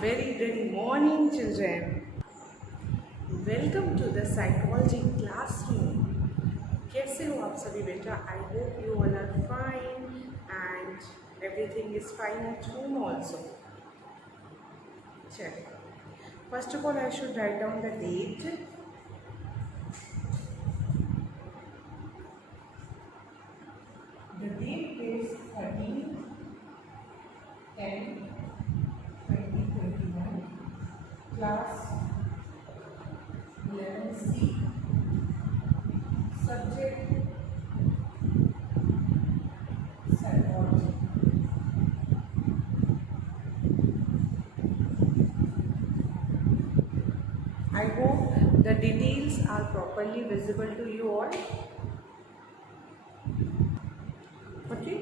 Very morning, children. Welcome to the psychology classroom. कैसे हो आप सभी बेटा? I hope you all are fine and everything is fine at home also. चलिए. First of all, I should write down the date. The date is 13/10/2021. Class 11C. Subject psychology. I hope the details are properly visible to you all. Okay,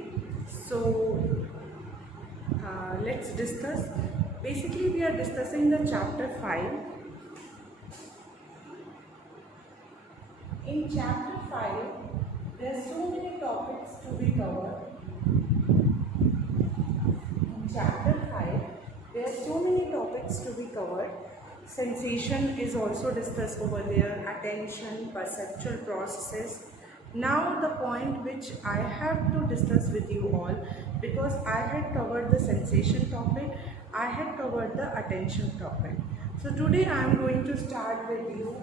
so let's discuss. Basically, we are discussing the chapter 5. In chapter 5, there are so many topics to be covered. In chapter 5, there are so many topics to be covered. Sensation is also discussed over there, attention, perceptual processes. Now the point which I have to discuss with you all, because I had covered the sensation topic, I had covered the attention topic. So today I am going to start with you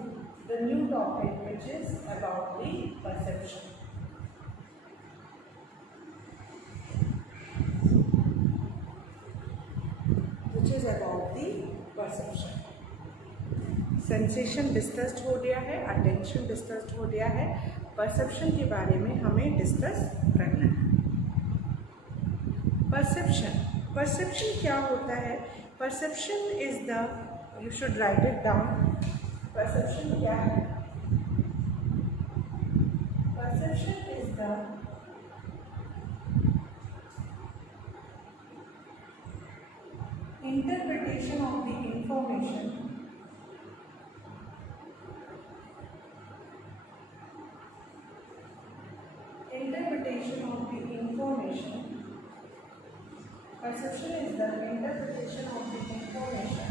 the new topic which is about the perception. Which is about the perception. Sensation discussed हो गया है, attention discussed हो गया है, perception के बारे में हमें डिस्कस करना है. परसेप्शन क्या होता है? Perception is the, you should write it down. Perception क्या है? Perception is the interpretation of the information of the information. Perception is the interpretation of the information.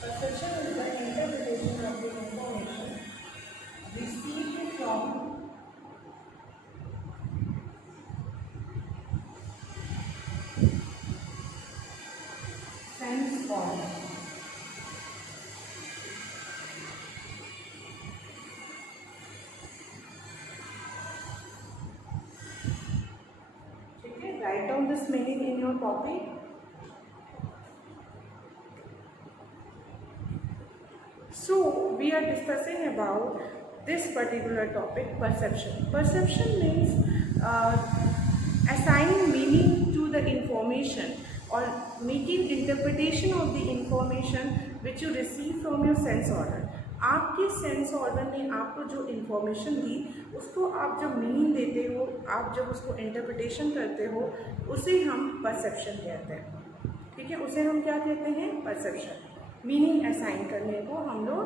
Perception is the interpretation of the information received from sense organ. Write down this meaning in your copy. So we are discussing about this particular topic, perception. Perception means assigning meaning to the information or making interpretation of the information which you receive from your sense organ. आपके sense organ ने आपको जो information दी उसको आप जब meaning देते हो, आप जब उसको इंटरप्रिटेशन करते हो, उसे हम परसेप्शन कहते हैं. ठीक है, उसे हम क्या कहते हैं? परसेप्शन. मीनिंग असाइन करने को हम लोग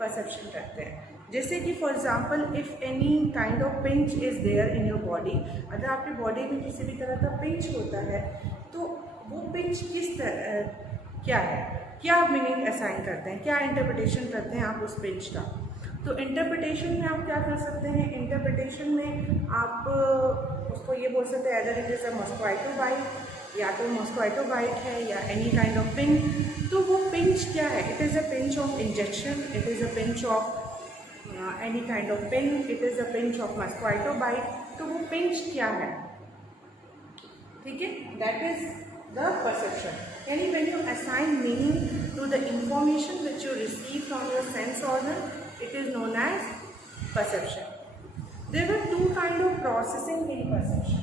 परसेप्शन करते हैं. जैसे कि for example, if any kind of pinch is there in your body, अगर आपकी बॉडी में किसी भी तरह का पिंच होता है तो वो पिंच किस तरह क्या है, क्या आप मीनिंग असाइन करते हैं, क्या इंटरप्रिटेशन करते हैं आप उस पिंच का. तो इंटरप्रिटेशन में आप क्या कर सकते हैं? इंटरप्रिटेशन में आप उसको ये बोल सकते हैं either it is a mosquito bite, या तो मॉस्क्वाइटो बाइट है या एनी काइंड ऑफ पिंच. तो वो पिंच क्या है? It is a pinch of injection, it is a pinch of any kind of pin, it is a pinch of mosquito bite. तो वो पिंच क्या है? ठीक है, दैट इज द परसेप्शन. यानी when you assign meaning to the information which you receive from your sense organ, it is known as perception. There were two kind of processing in perception.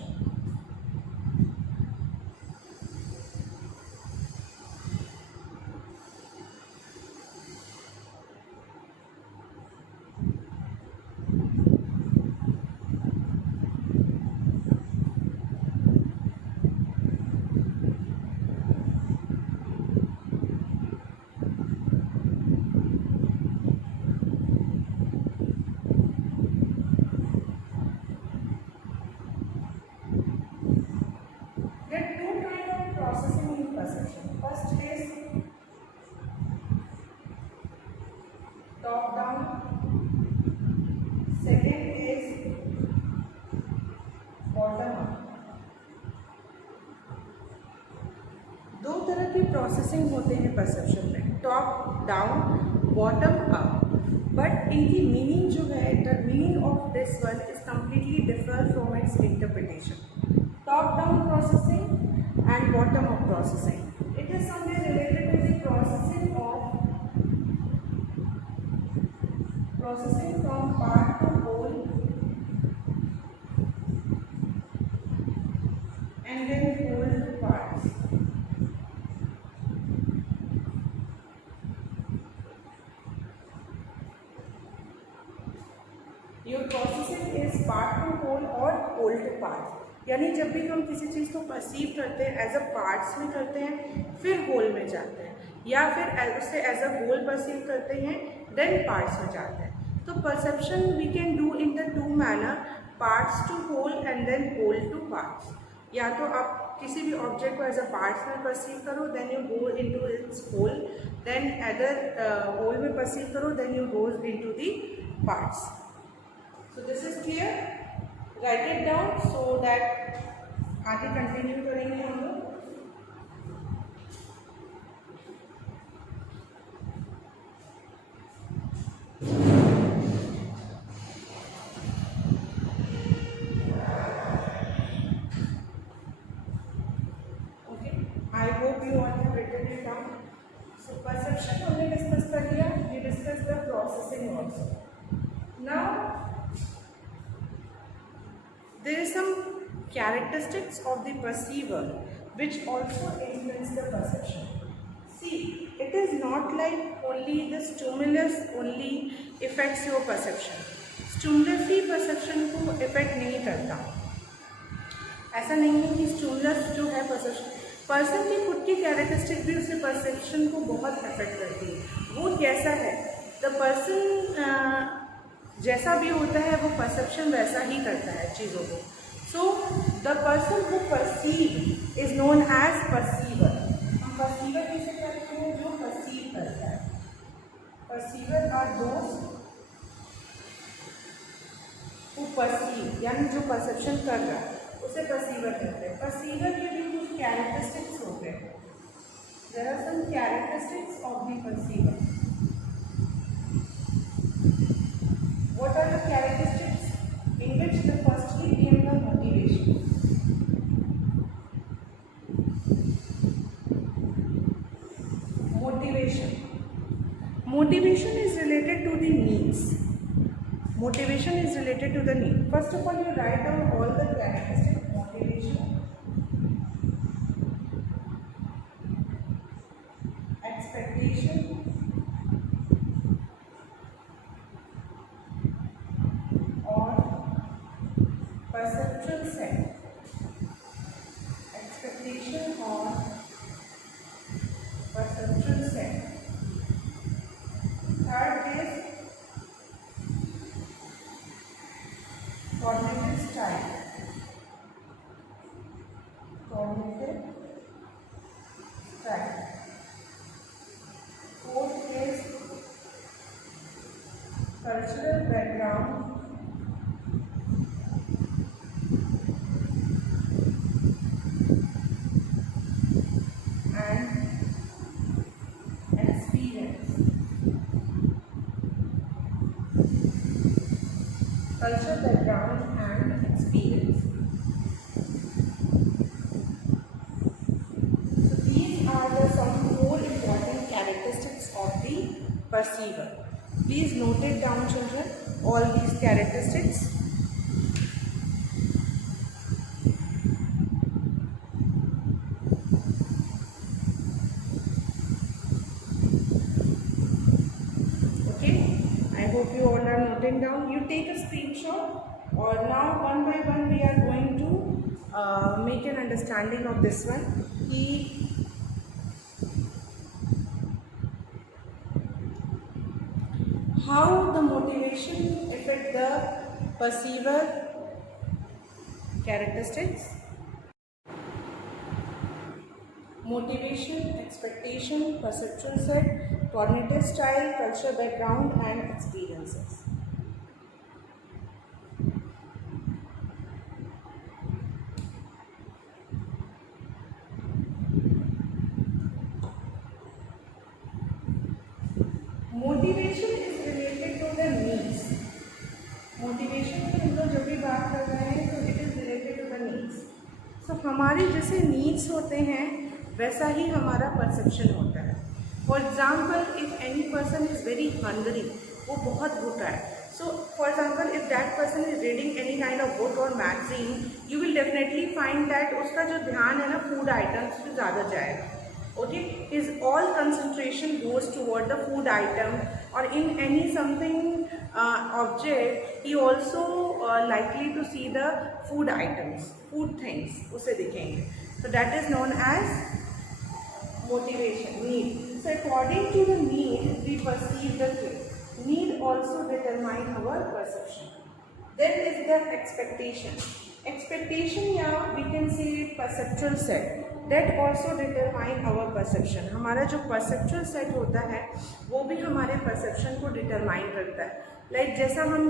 Processing होते हैं perception में, top down, bottom up, but इनकी meaning जो है, the meaning of this one is completely differ from its interpretation. Top down processing and bottom up processing, it is somewhere related to the processing from part to whole and then whole to parts. Your processing is part to whole और whole to parts. यानी जब भी हम किसी चीज़ को perceive करते हैं as a parts में करते हैं, फिर होल में जाते हैं, या फिर उसे एज अ होल परसीव करते हैं देन पार्ट्स में जाते हैं. तो perception we can do in the two manner, parts to whole and then whole to parts. या तो आप किसी भी ऑब्जेक्ट को एज अ पार्ट्स में परसीव करो, then you go into its whole, then other whole में परसीव करो, then you go into the parts. So this is clear. Write it down so that आगे कंटिन्यू करेंगे हम लोग. I hope you all have written it down. So perception हमने discuss कर लिया. We discussed the processing also. Now there is some characteristics of the perceiver which also influence the perception. See, it is not like only the stimulus only affects your perception. Stimulus he perception को affect नहीं करता. ऐसा नहीं है कि stimulus जो है person की खुद की कैरेक्टरिस्टिक भी उसके परसेप्शन को बहुत अफेक्ट करती है. वो कैसा है, द पर्सन जैसा भी होता है वो परसेप्शन वैसा ही करता है चीज़ों को. So the person who perceive is known as perceiver. हम परसीवर किसे कहते हैं, जो परसीव करता है. Perceiver are those who perceive, यानी जो परसेप्शन कर रहा है उसे परसीवर कहते हैं. परसीवर के भी कुछ कैरेक्टरिस्टिक्स होते हैं. There are some characteristics of the perceiver. What are the characteristics in which the firstly came the motivation. Motivation is related to the needs. Motivation is related to the need. First of all, you write down all the characteristics. Motivation, expectation, or perceptual set. Expectation or perceptual set. Third is cognitive style. Cognitive style. Fourth is cultural background and experience. Cultural background and experience. So these are the some more important characteristics of the perceiver. Please note it down, children, all these characteristics. Okay, I hope you all are noting down. You take a screenshot, or now one by one we are going to make an understanding of this one. How the motivation affect the perceiver characteristics. Motivation, expectation, perceptual set, cognitive style, cultural background and experiences. सो हमारे जैसे needs होते हैं वैसा ही हमारा perception होता है। For example, if any person is very hungry, वो बहुत भूखा है, so for example if that person is reading any kind of book और magazine, you will definitely find that उसका जो ध्यान है ना फूड आइटम्स पे ज़्यादा जाएगा। Okay, his all concentration goes toward the food item, or in any something object, he also likely to see the food items, food things उसे दिखेंगे। So that is known as motivation, need. So according to the need, we perceive the thing. Need also determine our perception. Then is the expectation. Expectation, yeah, we can say perceptual set. That also determine our perception. हमारा जो perceptual set होता है वो भी हमारे perception को determine करता है। Like जैसा हम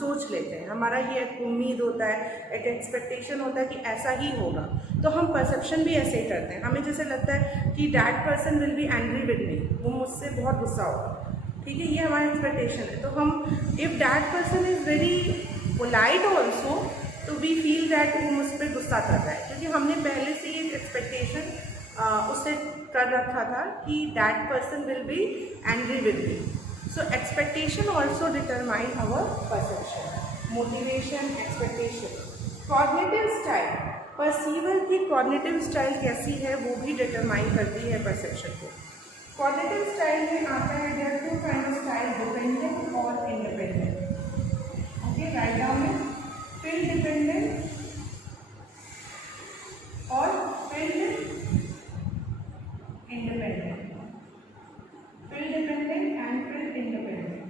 सोच लेते हैं, हमारा ये एक उम्मीद होता है, एक expectation होता है कि ऐसा ही होगा, तो हम perception भी ऐसे ही करते हैं। हमें जैसे लगता है कि that person will be angry with me, वो मुझसे बहुत गुस्सा होगा, ठीक है, ये हमारा एक्सपेक्टेशन है। तो हम if that person is very polite also, तो वी फील दैट वो मुझ पर गुस्सा कर रहा है, क्योंकि हमने पहले से ही एक एक्सपेक्टेशन उससे कर रखा था कि that person will be angry with me. So expectation also determine our perception, motivation, expectation. Cognitive style, perceiver की कॉग्निटिव स्टाइल कैसी है वो भी डिटरमाइन करती है परसेप्शन को। कॉग्निटिव स्टाइल में आता है there two kind of style, dependent और इंडिपेंडेंट। ओके, राइट डाउन में फील्ड डिपेंडेंट और field independent, field dependent and field independent,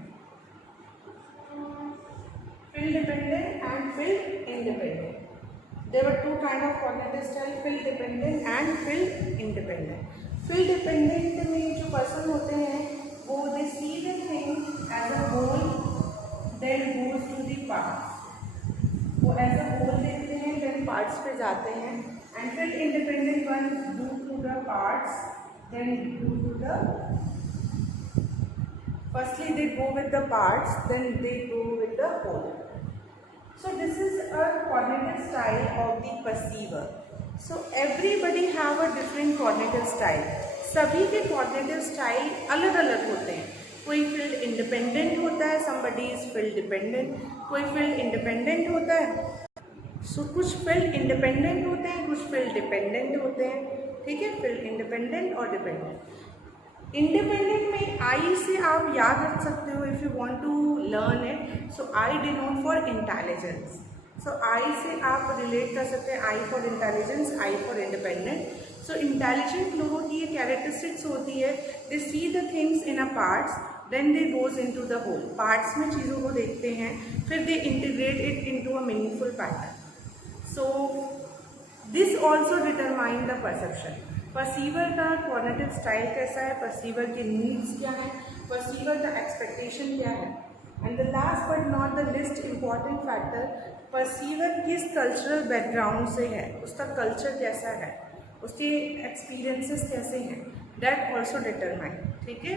field dependent and field independent. There were two kind of cognitive style, field dependent and field independent. Field dependent में जो person होते हैं वो they see the thing as a whole, then goes to the parts. वो as a whole देखते हैं, then parts पे जाते हैं। And field independent one do to the parts, then do to the, firstly they go with the parts, then they go with the whole. So this is a cognitive style of the perceiver. So everybody have a different cognitive style. सभी के cognitive style अलग अलग होते हैं। कोई field independent होता है, somebody is field dependent, कोई field independent होता है। So कुछ field independent होते हैं, कुछ field dependent होते हैं, ठीक है, field independent और dependent। इंडिपेंडेंट में आई से आप याद रख सकते हो, if you want to learn it. So I denote for intelligence, so I से आप रिलेट कर सकते हैं, I for intelligence, I for independent. So intelligent लोगों की ये कैरेक्टरिस्टिक्स होती है, they see the things in a parts, then they goes into the whole. Parts में चीज़ों को देखते हैं, फिर they integrate it into a meaningful pattern. So this also determine the perception. Perceiver का कॉग्निटिव स्टाइल कैसा है, परसीवर के नीड्स क्या है, परसीवर का एक्सपेक्टेशन क्या है, and the last but not the list important factor, perceiver किस कल्चरल बैकग्राउंड से है, उसका कल्चर कैसा है, उसके एक्सपीरियंसेस कैसे हैं, दैट ऑल्सो डिटरमाइन, ठीक है,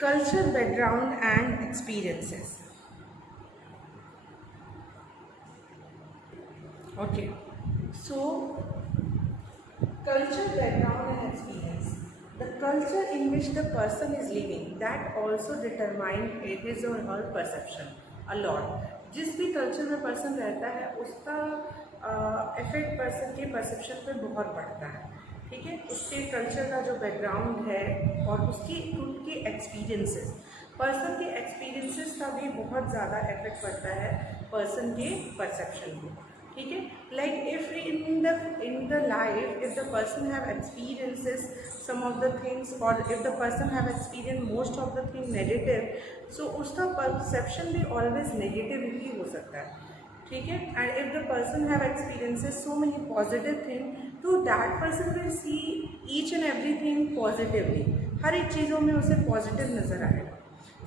culture background and experiences. Okay, so culture, background and experience. The culture in which the person is living, that also determine his or her perception a lot. जिस भी culture में person रहता है उसका effect person के perception पे बहुत पड़ता है, ठीक है, उसके कल्चर का जो बैकग्राउंड है और उसकी उनके एक्सपीरियंसेस, पर्सन के एक्सपीरियंसेस का भी बहुत ज़्यादा इफेक्ट पड़ता है पर्सन के परसेप्शन को, ठीक है। Like if in the life, if the person have experiences some of the things, or if the person have experienced most of the thing negative, so उसका perception भी always negative ही हो सकता है, ठीक है। and if the person have experiences so many positive things, तो that person will see each and everything positively, हर एक चीज़ों में उसे positive नज़र आएगा।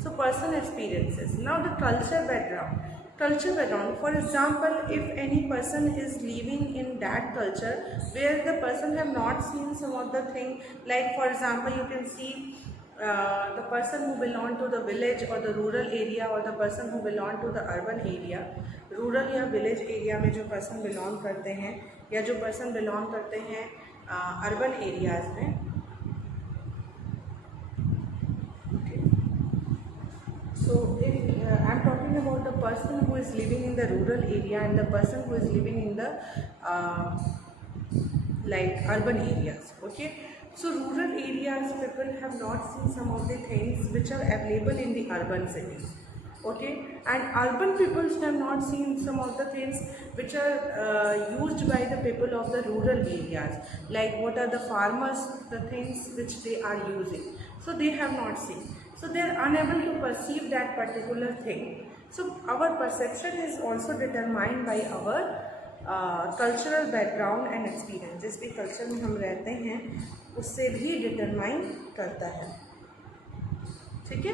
so person experiences. Now the culture background, for example, if any person is living in that culture where the person have not seen some of the thing, like for example you can see the person who belong to the village or the rural area or the person who belong to the urban area, rural या village area में जो person belong करते हैं या जो person belong करते हैं urban areas में, so if I'm talking about the person who is living in the rural area and the person who is living in the like urban areas, okay. So rural areas people have not seen some of the things which are available in the urban cities, okay, and urban peoples have not seen some of the things which are used by the people of the rural areas, like what are the farmers, the things which they are using, so they have not seen, so they are unable to perceive that particular thing. So our perception is also determined by our cultural background and experience, जिस भी culture में हम रहते हैं उससे भी determine करता है, ठीक है.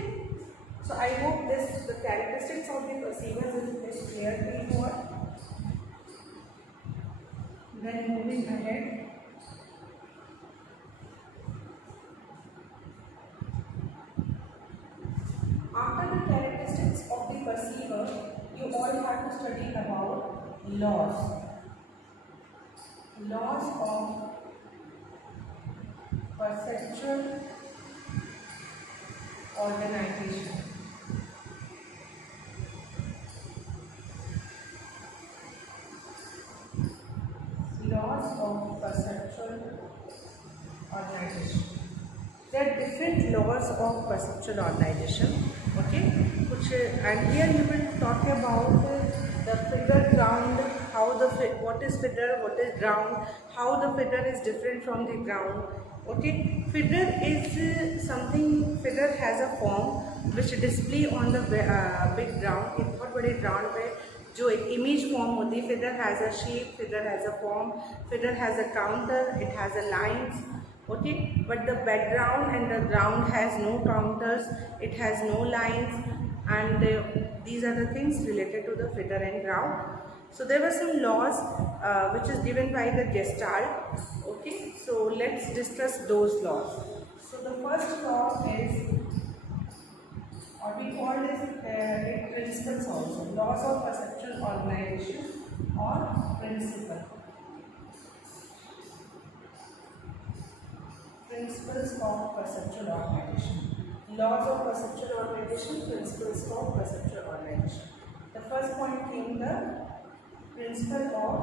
So I hope this the characteristics of the perceivers is clear to you. Then moving ahead, after the characteristics of the perceiver you all have to study about laws of perceptual organization. Laws of perceptual organization. There are different laws of perceptual organization, okay, which and here you will talk about the figure ground, how the what is figure, what is ground, how the figure is different from the ground, okay. Figure is something, figure has a form which display on the big ground, एक बहुत बड़े ground पे जो एक image form होती है. figure has a shape, figure has a form, figure has a counter, it has a lines, okay, but the background and the ground has no counters, it has no lines, and these are the things related to the figure and ground. So there were some laws which is given by the Gestalt, okay. So let's discuss those laws. So the first law is, or we call this principles also, laws of perceptual organization or principle. Principles of perceptual organization. Laws of perceptual organization, principles of perceptual organization. The first point came the principle of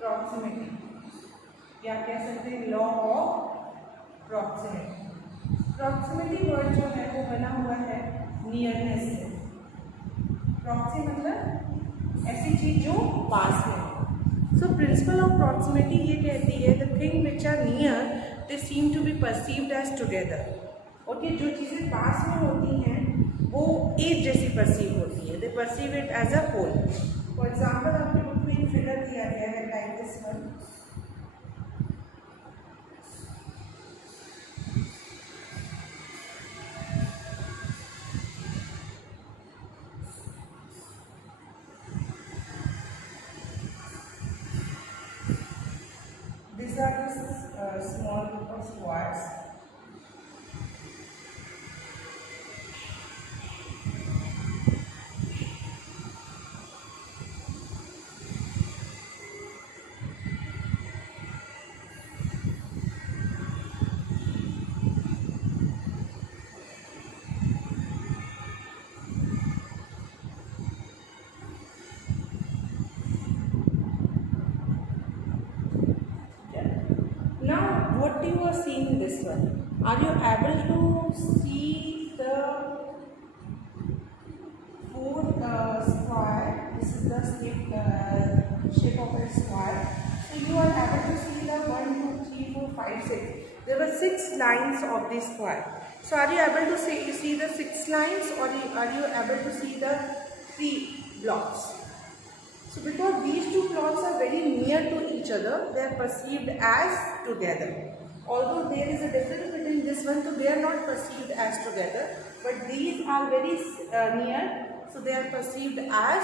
proximity, या कह सकते हैं law of proximity. Proximity word जो है वो बना हुआ है नियरनेस से. प्रॉक्सी मतलब ऐसी चीज जो पास में है. सो प्रिंसिपल ऑफ प्रॉक्सिमिटी ये कहती है the thing which are near they seem to be perceived as together. Okay, जो चीज़ें पास में होती हैं वो एक जैसी परसीव होती है, they perceive it as a whole. For example आपके बुक में एक फिगर दिया गया है like this one. These are the small squares. What you are seeing in this one, are you able to see the four square? This is the shape of a square. So you are able to see the 1, 2, 3, 4, 5, 6. There were 6 lines of this square. So are you able to see the 6 lines, or are you able to see the 3 blocks? So because these two blocks are very near to each other, they are perceived as together. Although there is a difference between this one, so they are not perceived as together, but these are very near, so they are perceived as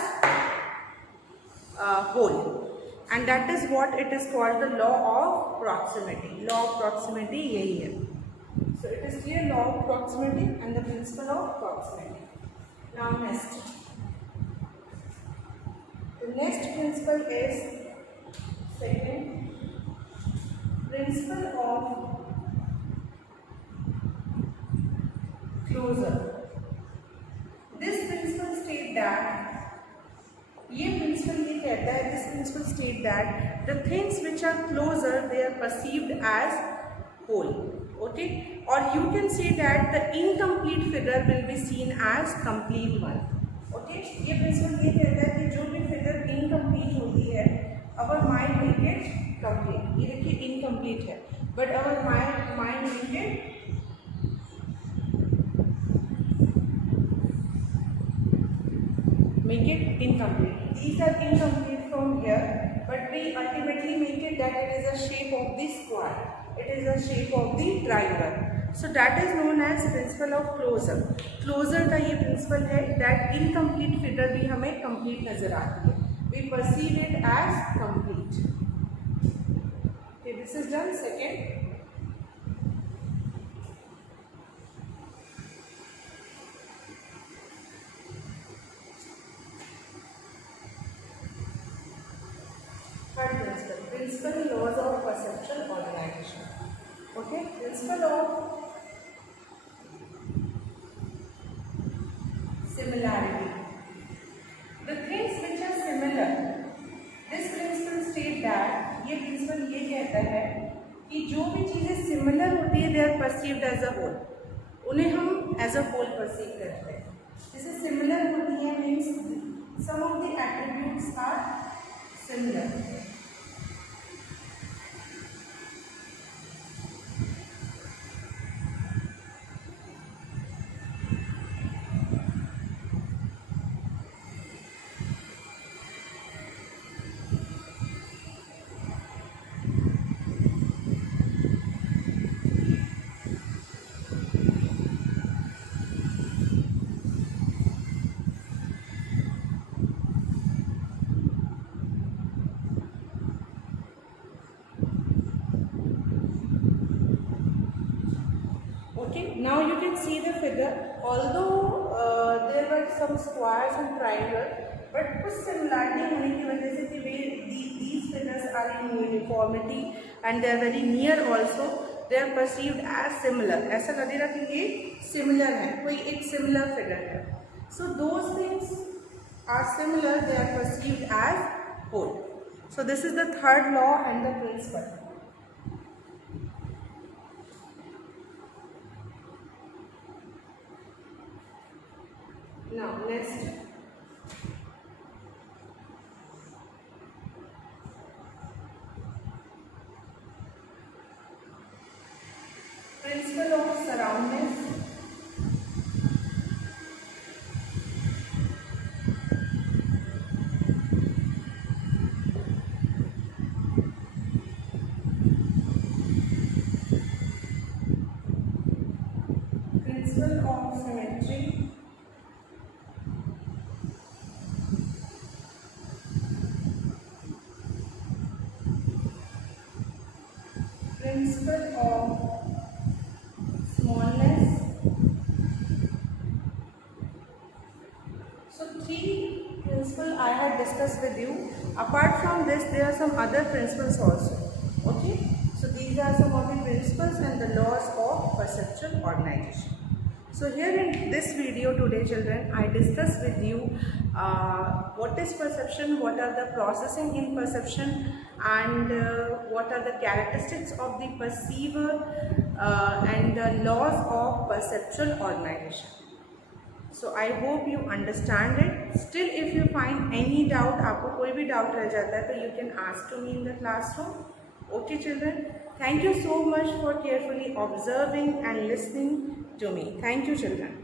whole. and that is what it is called the law of proximity. Law of proximity यही है. So it is clear, law of proximity and the principle of proximity. Now next, the next principle is second, principle of closure. This principle state that ये principle ये कहता है, this principle state that the things which are closer they are perceived as whole. Okay, और you can say that the incomplete figure will be seen as complete one. Okay, ये principle ये कहता है कि जो भी फिगर इनकम्प्लीट होती है, our mind make it complete. ये देखिए इनकम्प्लीट है, but our mind make it incomplete. These are incomplete from here, but we ultimately make it that it is a shape of the square. It is a shape of the triangle. So that is known as principle of closure. Closure का ये principle है that incomplete figure भी हमें complete नजर आती है. We perceive it as complete. Okay, this is done. Second. Third principle, principle laws of perceptual organization. Okay, principle of similarity. The things which are similar, this principle state that ये principle ये कहता है कि जो भी चीज़ें similar होती है, they are perceived as a whole. उन्हें हम as a whole perceive करते हैं. जैसे similar होती है means some of the attributes are similar. Okay, now you can see the figure. Although there were some squares and triangles, but कुछ similarity होने की वजह से कि these figures are in uniformity and they are very near also. They are perceived as similar. ऐसा लगेगा कि ये similar है, कोई एक similar figure है. So those things are similar. They are perceived as whole. So this is the third law and the principle. Now next, principle of surroundings. Principle of symmetry. Principle of smallness. So three principles I had discussed with you. Apart from this, there are some other principles also. Okay, so these are some of the principles and the laws of perceptual organization. So here in this video today, children, I discussed with you what is perception, what are the processing in perception, and what are the characteristics of the perceiver and the laws of perceptual organization. So I hope you understand it. Still, if you find any doubt, आपको कोई भी doubt रह जाता है तो you can ask to me in the classroom. Okay, children. Thank you so much for carefully observing and listening to me. Thank you, children.